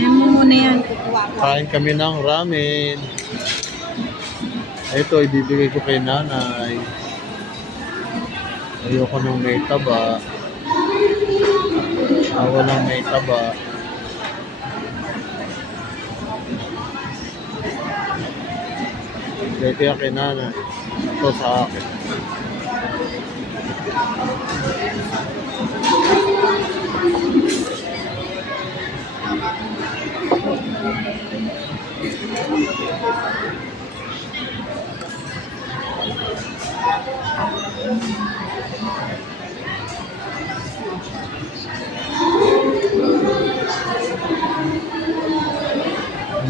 Ayan mo muna yan, kukuha ko. Kain kami ng ramen. Ito, ibibigay ko kay nanay. Ayoko nung may taba. Walang may taba. Kaya kay nanay. Ito sa akin.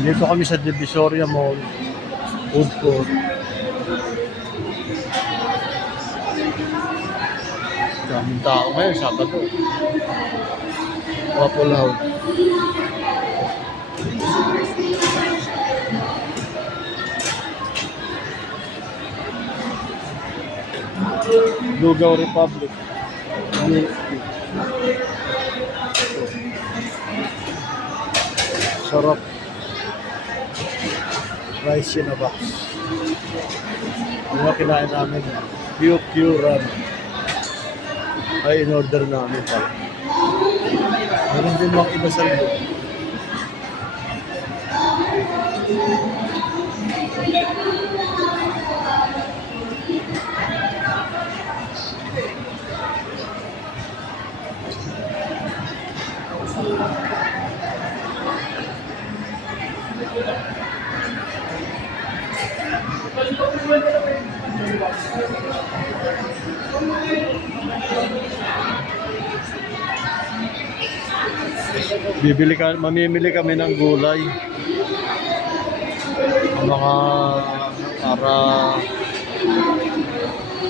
Dito kami sa Divisoria Mall. Food court. Daming tao ngayon, Sabado. Waffle House. Lugaw Republic. Sarap. Rice in a box. Yung mga kinain namin, Pure Ramen. Ay, in-order namin pala. Meron din mga iba sa loob. Mamimili kami ng gulay. Mga para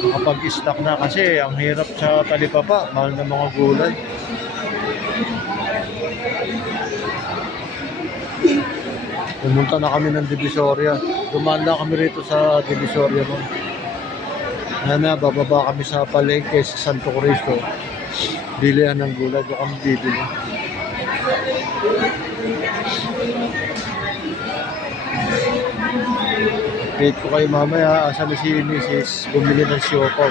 makapag-stock na kasi ang hirap sa talipapa, mahal na mga gulay. Pumunta na kami ng Divisoria. Dumaan lang kami rito sa Divisoria Mall. Na bababa kami sa palengke sa Santo Cristo. Bilihan ng gulay, doon kami bibili. Update ko kayo mamaya, asa na si Mrs. bumili ng siopaw.